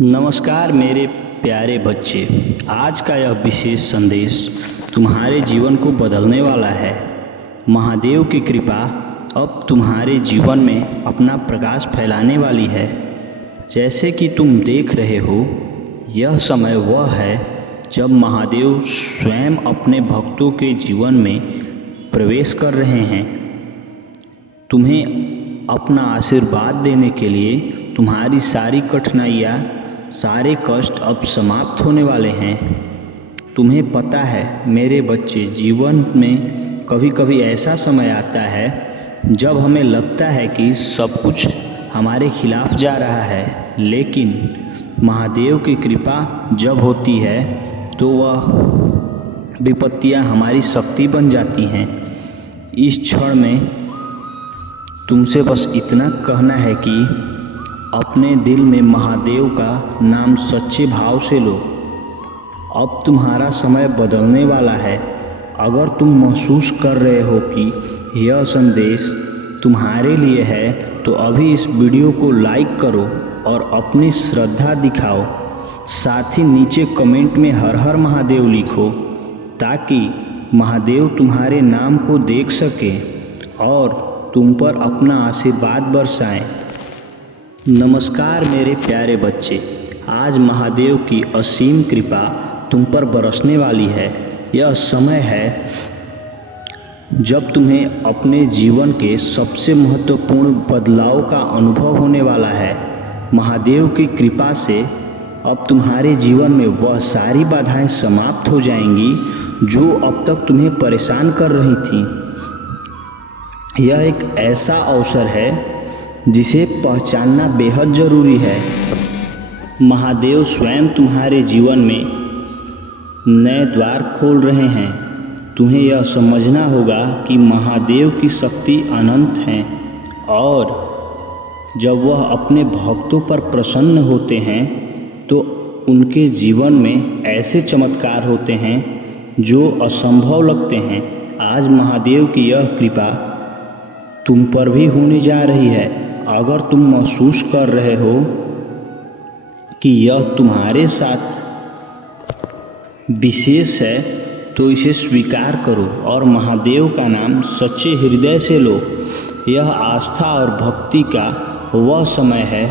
नमस्कार मेरे प्यारे बच्चे। आज का यह विशेष संदेश तुम्हारे जीवन को बदलने वाला है। महादेव की कृपा अब तुम्हारे जीवन में अपना प्रकाश फैलाने वाली है। जैसे कि तुम देख रहे हो, यह समय वह है जब महादेव स्वयं अपने भक्तों के जीवन में प्रवेश कर रहे हैं। तुम्हें अपना आशीर्वाद देने के लिए तुम्हारी सारी कठिनाइयाँ, सारे कष्ट अब समाप्त होने वाले हैं। तुम्हें पता है मेरे बच्चे, जीवन में कभी कभी ऐसा समय आता है जब हमें लगता है कि सब कुछ हमारे खिलाफ जा रहा है, लेकिन महादेव की कृपा जब होती है तो वह विपत्तियां हमारी शक्ति बन जाती हैं। इस क्षण में तुमसे बस इतना कहना है कि अपने दिल में महादेव का नाम सच्चे भाव से लो। अब तुम्हारा समय बदलने वाला है। अगर तुम महसूस कर रहे हो कि यह संदेश तुम्हारे लिए है तो अभी इस वीडियो को लाइक करो और अपनी श्रद्धा दिखाओ। साथ ही नीचे कमेंट में हर हर महादेव लिखो, ताकि महादेव तुम्हारे नाम को देख सके और तुम पर अपना आशीर्वाद बरसाएं। नमस्कार मेरे प्यारे बच्चे, आज महादेव की असीम कृपा तुम पर बरसने वाली है। यह समय है जब तुम्हें अपने जीवन के सबसे महत्वपूर्ण बदलाव का अनुभव होने वाला है। महादेव की कृपा से अब तुम्हारे जीवन में वह सारी बाधाएं समाप्त हो जाएंगी जो अब तक तुम्हें परेशान कर रही थीं। यह एक ऐसा अवसर है जिसे पहचानना बेहद ज़रूरी है। महादेव स्वयं तुम्हारे जीवन में नए द्वार खोल रहे हैं। तुम्हें यह समझना होगा कि महादेव की शक्ति अनंत है और जब वह अपने भक्तों पर प्रसन्न होते हैं तो उनके जीवन में ऐसे चमत्कार होते हैं जो असंभव लगते हैं। आज महादेव की यह कृपा तुम पर भी होने जा रही है। अगर तुम महसूस कर रहे हो कि यह तुम्हारे साथ विशेष है तो इसे स्वीकार करो और महादेव का नाम सच्चे हृदय से लो। यह आस्था और भक्ति का वह समय है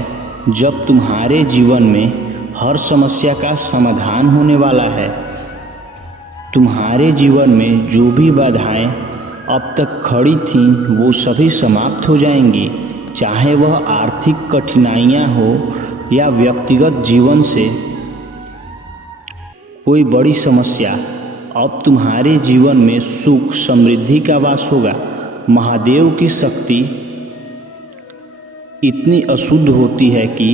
जब तुम्हारे जीवन में हर समस्या का समाधान होने वाला है। तुम्हारे जीवन में जो भी बाधाएं अब तक खड़ी थीं वो सभी समाप्त हो जाएंगी, चाहे वह आर्थिक कठिनाइयां हो या व्यक्तिगत जीवन से कोई बड़ी समस्या। अब तुम्हारे जीवन में सुख समृद्धि का वास होगा। महादेव की शक्ति इतनी अशुद्ध होती है कि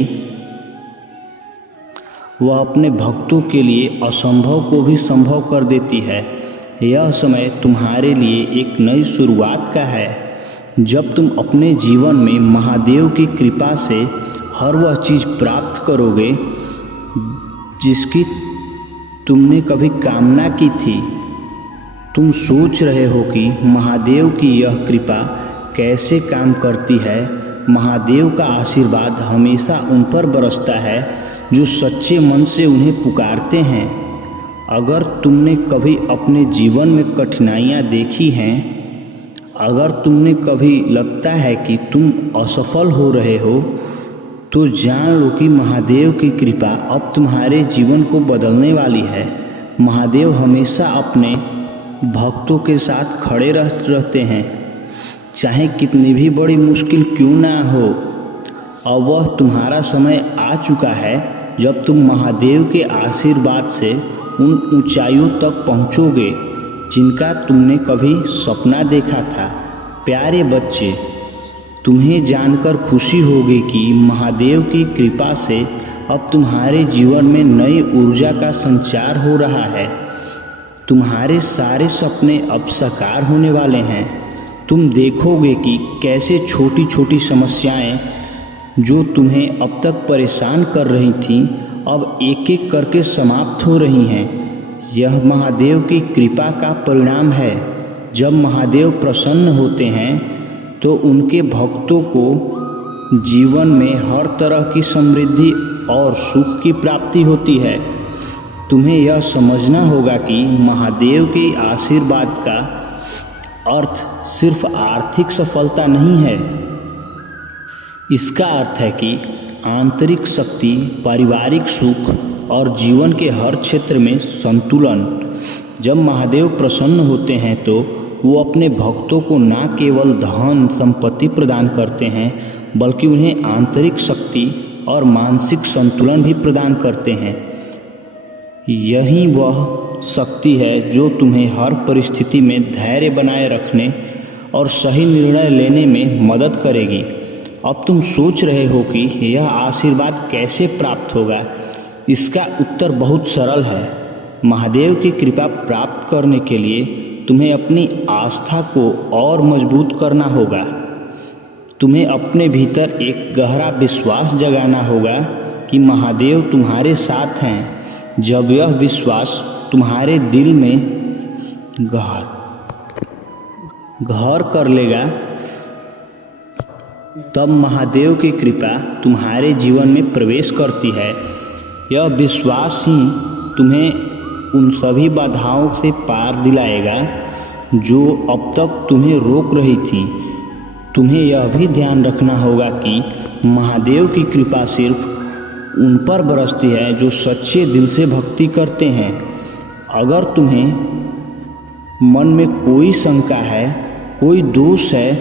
वह अपने भक्तों के लिए असंभव को भी संभव कर देती है। यह समय तुम्हारे लिए एक नई शुरुआत का है, जब तुम अपने जीवन में महादेव की कृपा से हर वह चीज़ प्राप्त करोगे जिसकी तुमने कभी कामना की थी। तुम सोच रहे हो कि महादेव की यह कृपा कैसे काम करती है। महादेव का आशीर्वाद हमेशा उन पर बरसता है जो सच्चे मन से उन्हें पुकारते हैं। अगर तुमने कभी अपने जीवन में कठिनाइयाँ देखी हैं, अगर तुमने कभी लगता है कि तुम असफल हो रहे हो, तो जान लो कि महादेव की कृपा अब तुम्हारे जीवन को बदलने वाली है। महादेव हमेशा अपने भक्तों के साथ खड़े रहते हैं, चाहे कितनी भी बड़ी मुश्किल क्यों ना हो। अब वह तुम्हारा समय आ चुका है जब तुम महादेव के आशीर्वाद से उन ऊंचाइयों तक पहुँचोगे जिनका तुमने कभी सपना देखा था। प्यारे बच्चे, तुम्हें जानकर खुशी होगी कि महादेव की कृपा से अब तुम्हारे जीवन में नई ऊर्जा का संचार हो रहा है। तुम्हारे सारे सपने अब साकार होने वाले हैं। तुम देखोगे कि कैसे छोटी छोटी समस्याएं जो तुम्हें अब तक परेशान कर रही थीं, अब एक एक करके समाप्त हो रही हैं। यह महादेव की कृपा का परिणाम है। जब महादेव प्रसन्न होते हैं तो उनके भक्तों को जीवन में हर तरह की समृद्धि और सुख की प्राप्ति होती है। तुम्हें यह समझना होगा कि महादेव के आशीर्वाद का अर्थ सिर्फ आर्थिक सफलता नहीं है। इसका अर्थ है कि आंतरिक शक्ति, पारिवारिक सुख और जीवन के हर क्षेत्र में संतुलन। जब महादेव प्रसन्न होते हैं तो वो अपने भक्तों को न केवल धन संपत्ति प्रदान करते हैं बल्कि उन्हें आंतरिक शक्ति और मानसिक संतुलन भी प्रदान करते हैं। यही वह शक्ति है जो तुम्हें हर परिस्थिति में धैर्य बनाए रखने और सही निर्णय लेने में मदद करेगी। अब तुम सोच रहे हो कि यह आशीर्वाद कैसे प्राप्त होगा। इसका उत्तर बहुत सरल है। महादेव की कृपा प्राप्त करने के लिए तुम्हें अपनी आस्था को और मजबूत करना होगा। तुम्हें अपने भीतर एक गहरा विश्वास जगाना होगा कि महादेव तुम्हारे साथ हैं। जब यह विश्वास तुम्हारे दिल में घर कर लेगा तब महादेव की कृपा तुम्हारे जीवन में प्रवेश करती है। यह विश्वास ही तुम्हें उन सभी बाधाओं से पार दिलाएगा जो अब तक तुम्हें रोक रही थी। तुम्हें यह भी ध्यान रखना होगा कि महादेव की कृपा सिर्फ उन पर बरसती है जो सच्चे दिल से भक्ति करते हैं। अगर तुम्हें मन में कोई शंका है, कोई दोष है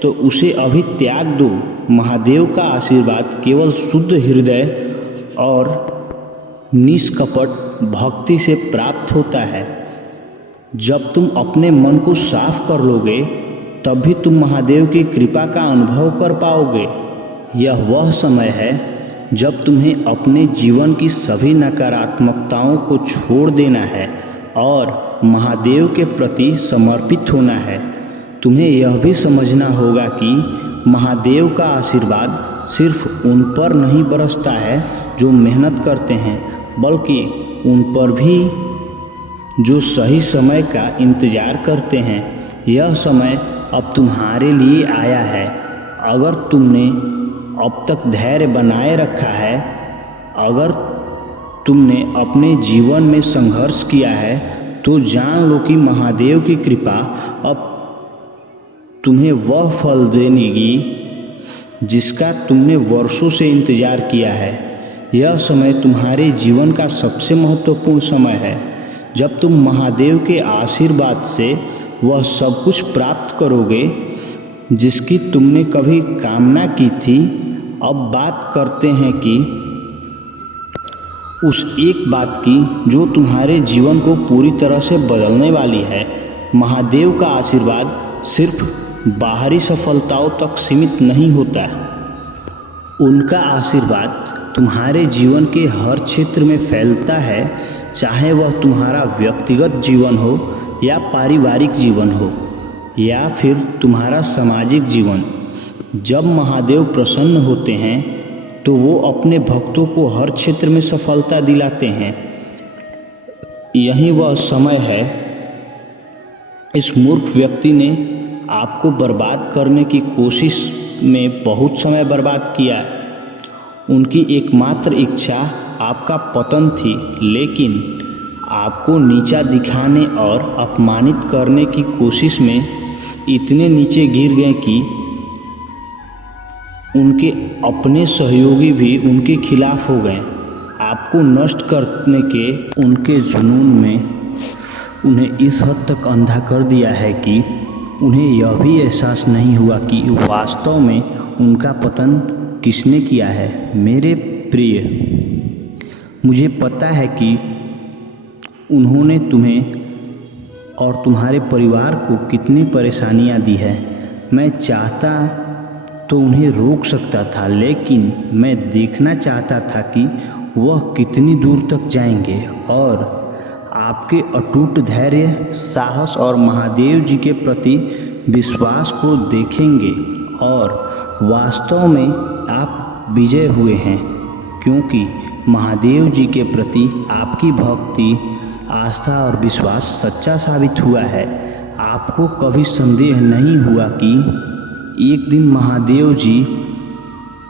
तो उसे अभी त्याग दो। महादेव का आशीर्वाद केवल शुद्ध हृदय और निष्कपट भक्ति से प्राप्त होता है। जब तुम अपने मन को साफ कर लोगे तब भी तुम महादेव की कृपा का अनुभव कर पाओगे। यह वह समय है जब तुम्हें अपने जीवन की सभी नकारात्मकताओं को छोड़ देना है और महादेव के प्रति समर्पित होना है। तुम्हें यह भी समझना होगा कि महादेव का आशीर्वाद सिर्फ उन पर नहीं बरसता है जो मेहनत करते हैं, बल्कि उन पर भी जो सही समय का इंतजार करते हैं। यह समय अब तुम्हारे लिए आया है। अगर तुमने अब तक धैर्य बनाए रखा है, अगर तुमने अपने जीवन में संघर्ष किया है तो जान लो कि महादेव की कृपा अब तुम्हें वह फल देगी जिसका तुमने वर्षों से इंतजार किया है। यह समय तुम्हारे जीवन का सबसे महत्वपूर्ण समय है जब तुम महादेव के आशीर्वाद से वह सब कुछ प्राप्त करोगे जिसकी तुमने कभी कामना की थी। अब बात करते हैं कि उस एक बात की जो तुम्हारे जीवन को पूरी तरह से बदलने वाली है। महादेव का आशीर्वाद सिर्फ बाहरी सफलताओं तक सीमित नहीं होता। उनका आशीर्वाद तुम्हारे जीवन के हर क्षेत्र में फैलता है, चाहे वह तुम्हारा व्यक्तिगत जीवन हो या पारिवारिक जीवन हो या फिर तुम्हारा सामाजिक जीवन। जब महादेव प्रसन्न होते हैं तो वो अपने भक्तों को हर क्षेत्र में सफलता दिलाते हैं। यही वह समय है। इस मूर्ख व्यक्ति ने आपको बर्बाद करने की कोशिश में बहुत समय बर्बाद किया। उनकी एकमात्र इच्छा आपका पतन थी, लेकिन आपको नीचा दिखाने और अपमानित करने की कोशिश में इतने नीचे गिर गए कि उनके अपने सहयोगी भी उनके खिलाफ हो गए। आपको नष्ट करने के उनके जुनून में उन्हें इस हद तक अंधा कर दिया है कि उन्हें यह भी एहसास नहीं हुआ कि वास्तव में उनका पतन किसने किया है। मेरे प्रिय, मुझे पता है कि उन्होंने तुम्हें और तुम्हारे परिवार को कितनी परेशानियां दी है। मैं चाहता तो उन्हें रोक सकता था, लेकिन मैं देखना चाहता था कि वह कितनी दूर तक जाएंगे और आपके अटूट धैर्य, साहस और महादेव जी के प्रति विश्वास को देखेंगे और वास्तव में आप विजय हुए हैं, क्योंकि महादेव जी के प्रति आपकी भक्ति, आस्था और विश्वास सच्चा साबित हुआ है। आपको कभी संदेह नहीं हुआ कि एक दिन महादेव जी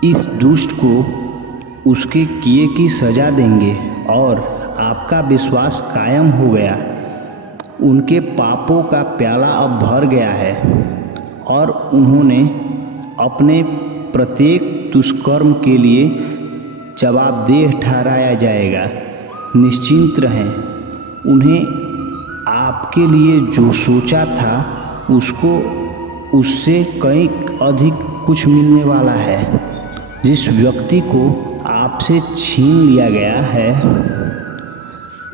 इस दुष्ट को उसके किए की सज़ा देंगे और आपका विश्वास कायम हो गया। उनके पापों का प्याला अब भर गया है और उन्होंने अपने प्रत्येक दुष्कर्म के लिए जवाबदेह ठहराया जाएगा। निश्चिंत रहें, उन्हें आपके लिए जो सोचा था उससे कहीं अधिक कुछ मिलने वाला है। जिस व्यक्ति को आपसे छीन लिया गया है,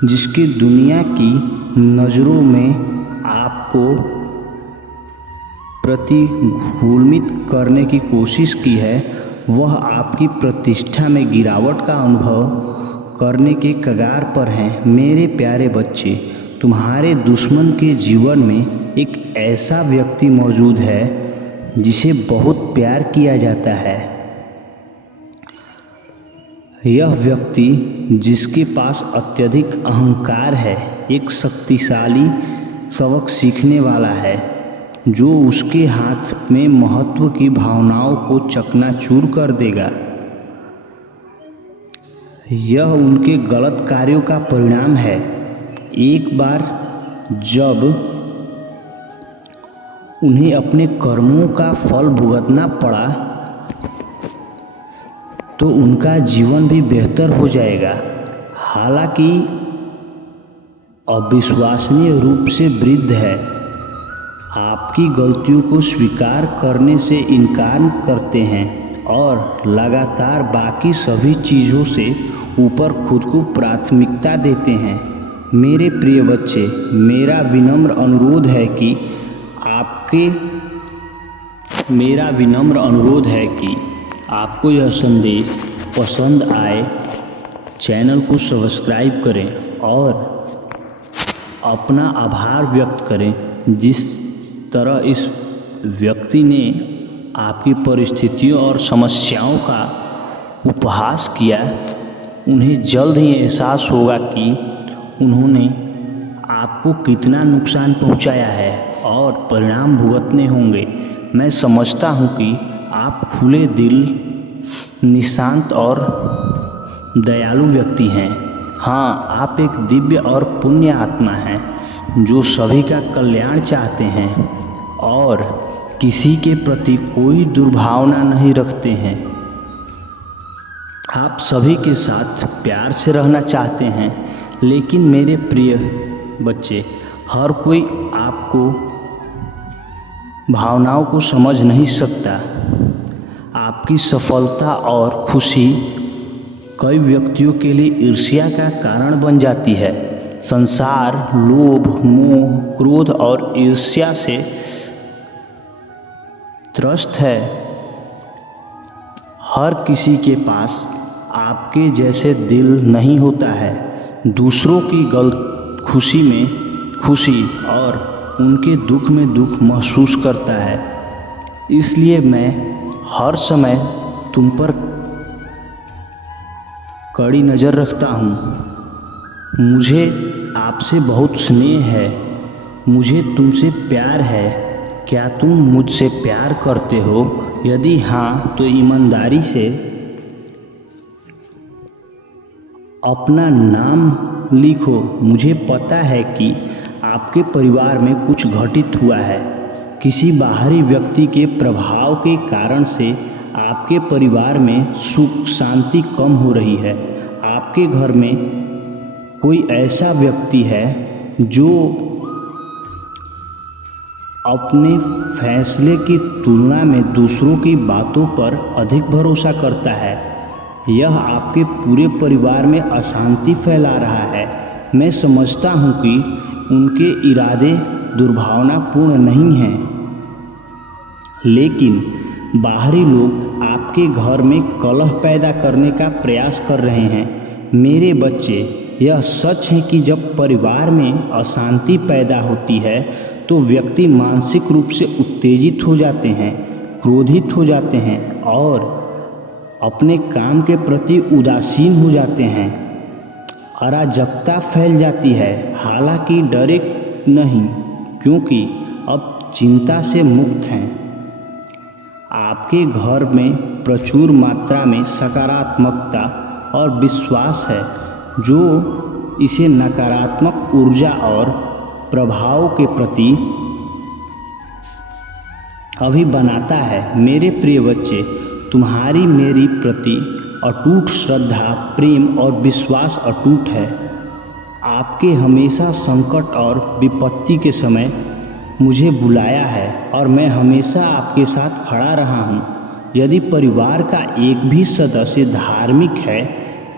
जिसकी दुनिया की नज़रों में आपको प्रतिबिंबित करने की कोशिश की है, वह आपकी प्रतिष्ठा में गिरावट का अनुभव करने के कगार पर हैं। मेरे प्यारे बच्चे, तुम्हारे दुश्मन के जीवन में एक ऐसा व्यक्ति मौजूद है जिसे बहुत प्यार किया जाता है। यह व्यक्ति जिसके पास अत्यधिक अहंकार है, एक शक्तिशाली सबक सीखने वाला है जो उसके हाथ में महत्व की भावनाओं को चकनाचूर कर देगा। यह उनके गलत कार्यों का परिणाम है। एक बार जब उन्हें अपने कर्मों का फल भुगतना पड़ा तो उनका जीवन भी बेहतर हो जाएगा। हालांकि अविश्वसनीय रूप से वृद्ध है, आपकी गलतियों को स्वीकार करने से इनकार करते हैं और लगातार बाकी सभी चीज़ों से ऊपर खुद को प्राथमिकता देते हैं। मेरे प्रिय बच्चे, मेरा विनम्र अनुरोध है कि आपको यह संदेश पसंद आए, चैनल को सब्सक्राइब करें और अपना आभार व्यक्त करें। जिस तरह इस व्यक्ति ने आपकी परिस्थितियों और समस्याओं का उपहास किया, उन्हें जल्द ही एहसास होगा कि उन्होंने आपको कितना नुकसान पहुंचाया है और परिणाम भुगतने होंगे। मैं समझता हूं कि आप खुले दिल, निशांत और दयालु व्यक्ति हैं। हाँ, आप एक दिव्य और पुण्य आत्मा हैं जो सभी का कल्याण चाहते हैं और किसी के प्रति कोई दुर्भावना नहीं रखते हैं। आप सभी के साथ प्यार से रहना चाहते हैं। लेकिन मेरे प्रिय बच्चे, हर कोई आपको भावनाओं को समझ नहीं सकता। आपकी सफलता और खुशी कई व्यक्तियों के लिए ईर्ष्या का कारण बन जाती है। संसार लोभ, मोह, क्रोध और ईर्ष्या से त्रस्त है। हर किसी के पास आपके जैसे दिल नहीं होता है। दूसरों की खुशी में खुशी और उनके दुख में दुख महसूस करता है। इसलिए मैं हर समय तुम पर कड़ी नज़र रखता हूँ। मुझे आपसे बहुत स्नेह है, मुझे तुमसे प्यार है। क्या तुम मुझसे प्यार करते हो? यदि हाँ, तो ईमानदारी से अपना नाम लिखो। मुझे पता है कि आपके परिवार में कुछ घटित हुआ है। किसी बाहरी व्यक्ति के प्रभाव के कारण से आपके परिवार में सुख शांति कम हो रही है। आपके घर में कोई ऐसा व्यक्ति है जो अपने फैसले की तुलना में दूसरों की बातों पर अधिक भरोसा करता है। यह आपके पूरे परिवार में अशांति फैला रहा है। मैं समझता हूँ कि उनके इरादे दुर्भावनापूर्ण नहीं हैं, लेकिन बाहरी लोग आपके घर में कलह पैदा करने का प्रयास कर रहे हैं। मेरे बच्चे, यह सच है कि जब परिवार में अशांति पैदा होती है तो व्यक्ति मानसिक रूप से उत्तेजित हो जाते हैं, क्रोधित हो जाते हैं और अपने काम के प्रति उदासीन हो जाते हैं। अराजकता फैल जाती है। हालांकि डरे नहीं, क्योंकि अब चिंता से मुक्त हैं। आपके घर में प्रचुर मात्रा में सकारात्मकता और विश्वास है जो इसे नकारात्मक ऊर्जा और प्रभाव के प्रति अभी बनाता है। मेरे प्रिय बच्चे, तुम्हारी मेरी प्रति अटूट श्रद्धा, प्रेम और विश्वास अटूट है। आपके हमेशा संकट और विपत्ति के समय मुझे बुलाया है और मैं हमेशा आपके साथ खड़ा रहा हूँ। यदि परिवार का एक भी सदस्य धार्मिक है,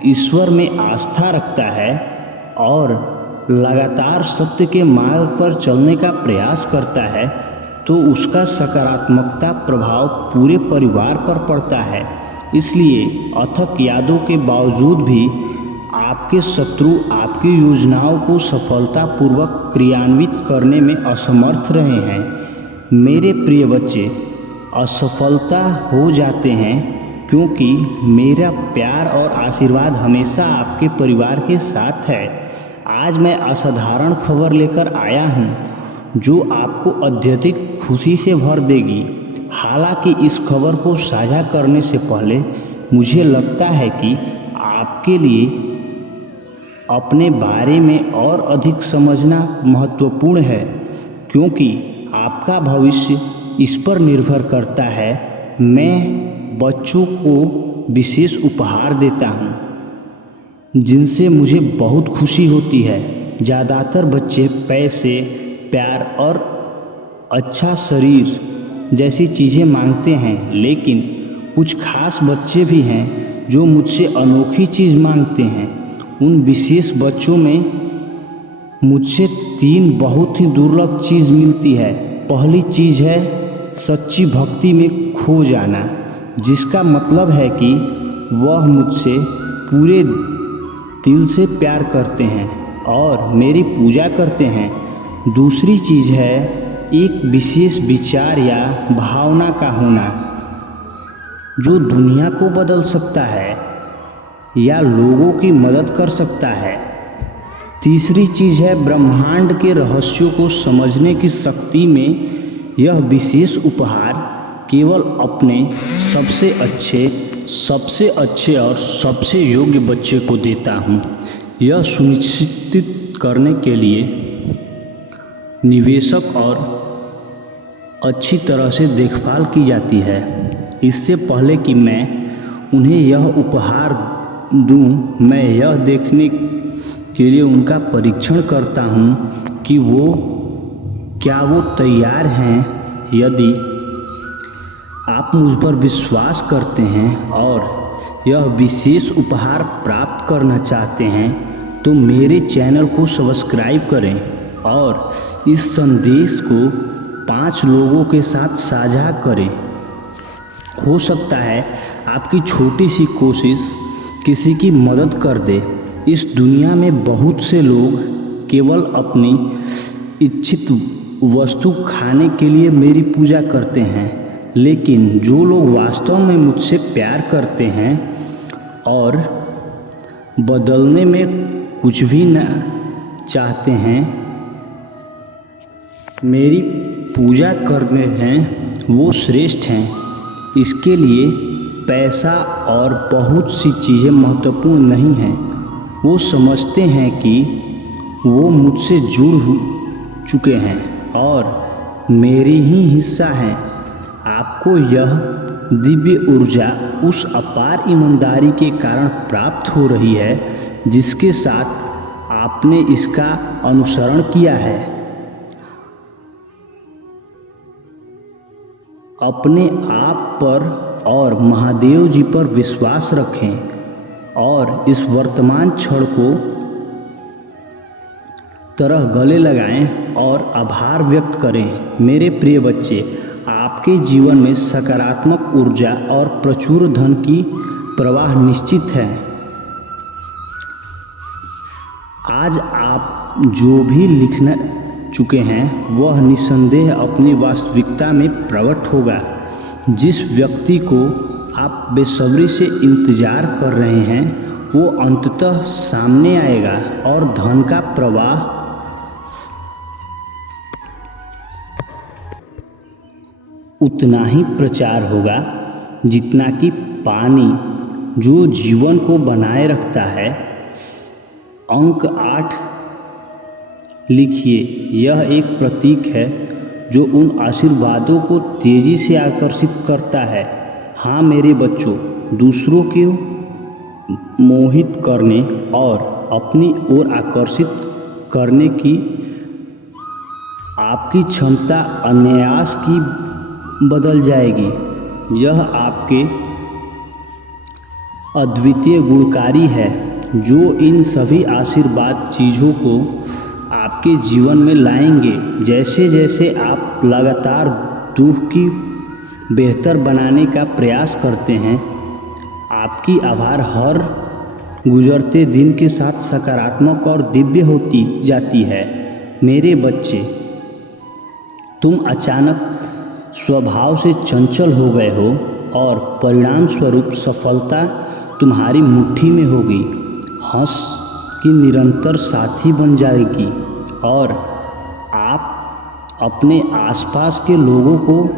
ईश्वर में आस्था रखता है और लगातार सत्य के मार्ग पर चलने का प्रयास करता है, तो उसका सकारात्मकता प्रभाव पूरे परिवार पर पड़ता है। इसलिए अथक यादों के बावजूद भी आपके शत्रु आपकी योजनाओं को सफलतापूर्वक क्रियान्वित करने में असमर्थ रहे हैं। मेरे प्रिय बच्चे, असफलता हो जाते हैं क्योंकि मेरा प्यार और आशीर्वाद हमेशा आपके परिवार के साथ है। आज मैं असाधारण खबर लेकर आया हूँ जो आपको अत्यधिक खुशी से भर देगी। हालांकि इस खबर को साझा करने से पहले मुझे लगता है कि आपके लिए अपने बारे में और अधिक समझना महत्वपूर्ण है, क्योंकि आपका भविष्य इस पर निर्भर करता है। मैं बच्चों को विशेष उपहार देता हूँ जिनसे मुझे बहुत खुशी होती है। ज़्यादातर बच्चे पैसे, प्यार और अच्छा शरीर जैसी चीज़ें मांगते हैं, लेकिन कुछ खास बच्चे भी हैं जो मुझसे अनोखी चीज़ मांगते हैं। उन विशेष बच्चों में मुझसे 3 बहुत ही दुर्लभ चीज़ मिलती है। पहली चीज़ है सच्ची भक्ति में खो जाना, जिसका मतलब है कि वह मुझसे पूरे दिल से प्यार करते हैं और मेरी पूजा करते हैं। दूसरी चीज़ है एक विशेष विचार या भावना का होना जो दुनिया को बदल सकता है या लोगों की मदद कर सकता है। तीसरी चीज़ है ब्रह्मांड के रहस्यों को समझने की शक्ति में यह विशेष उपहार केवल अपने सबसे अच्छे और सबसे योग्य बच्चे को देता हूँ। यह सुनिश्चित करने के लिए निवेशक और अच्छी तरह से देखभाल की जाती है। इससे पहले कि मैं उन्हें यह उपहार दूं, मैं यह देखने के लिए उनका परीक्षण करता हूं कि क्या वो तैयार हैं। यदि आप मुझ पर विश्वास करते हैं और यह विशेष उपहार प्राप्त करना चाहते हैं तो मेरे चैनल को सब्सक्राइब करें और इस संदेश को 5 लोगों के साथ साझा करें। हो सकता है आपकी छोटी सी कोशिश किसी की मदद कर दे। इस दुनिया में बहुत से लोग केवल अपनी इच्छित वस्तु खाने के लिए मेरी पूजा करते हैं, लेकिन जो लोग वास्तव में मुझसे प्यार करते हैं और बदलने में कुछ भी न चाहते हैं, मेरी पूजा करते हैं, वो श्रेष्ठ हैं। इसके लिए पैसा और बहुत सी चीज़ें महत्वपूर्ण नहीं हैं। वो समझते हैं कि वो मुझसे जुड़ चुके हैं और मेरी ही हिस्सा हैं। आपको यह दिव्य ऊर्जा उस अपार ईमानदारी के कारण प्राप्त हो रही है जिसके साथ आपने इसका अनुसरण किया है। अपने आप पर और महादेव जी पर विश्वास रखें और इस वर्तमान क्षण को तरह गले लगाएं और आभार व्यक्त करें। मेरे प्रिय बच्चे, आपके जीवन में सकारात्मक ऊर्जा और प्रचुर धन की प्रवाह निश्चित है। आज आप जो भी लिखना चुके हैं वह निस्संदेह अपनी वास्तविकता में प्रकट होगा। जिस व्यक्ति को आप बेसब्री से इंतजार कर रहे हैं वो अंततः सामने आएगा और धन का प्रवाह उतना ही प्रचार होगा जितना कि पानी जो जीवन को बनाए रखता है। अंक 8 लिखिए। यह एक प्रतीक है जो उन आशीर्वादों को तेजी से आकर्षित करता है। हाँ मेरे बच्चों, दूसरों को मोहित करने और अपनी ओर आकर्षित करने की आपकी क्षमता अनायास की बदल जाएगी। यह आपके अद्वितीय गुणकारी है जो इन सभी आशीर्वाद चीज़ों को आपके जीवन में लाएंगे। जैसे जैसे आप लगातार दुख की बेहतर बनाने का प्रयास करते हैं, आपकी आभार हर गुजरते दिन के साथ सकारात्मक और दिव्य होती जाती है। मेरे बच्चे, तुम अचानक स्वभाव से चंचल हो गए हो और परिणाम स्वरूप सफलता तुम्हारी मुट्ठी में होगी। हंस की निरंतर साथी बन जाएगी और आप अपने आसपास के लोगों को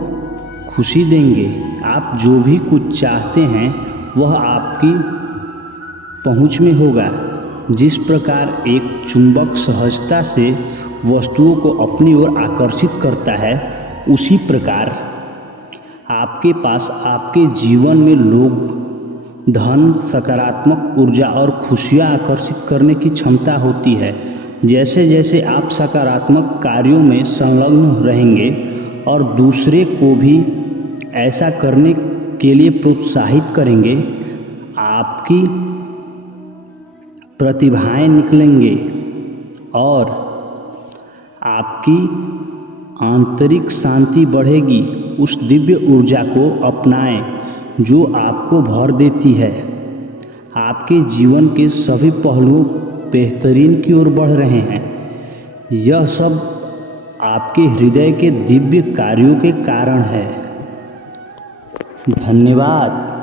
खुशी देंगे। आप जो भी कुछ चाहते हैं वह आपकी पहुंच में होगा। जिस प्रकार एक चुंबक सहजता से वस्तुओं को अपनी ओर आकर्षित करता है, उसी प्रकार आपके पास आपके जीवन में लोग, धन, सकारात्मक ऊर्जा और खुशियाँ आकर्षित करने की क्षमता होती है। जैसे जैसे आप सकारात्मक कार्यों में संलग्न रहेंगे और दूसरे को भी ऐसा करने के लिए प्रोत्साहित करेंगे, आपकी प्रतिभाएं निकलेंगे और आपकी आंतरिक शांति बढ़ेगी। उस दिव्य ऊर्जा को अपनाएं जो आपको भर देती है। आपके जीवन के सभी पहलू बेहतरीन की ओर बढ़ रहे हैं। यह सब आपके हृदय के दिव्य कार्यों के कारण है। धन्यवाद।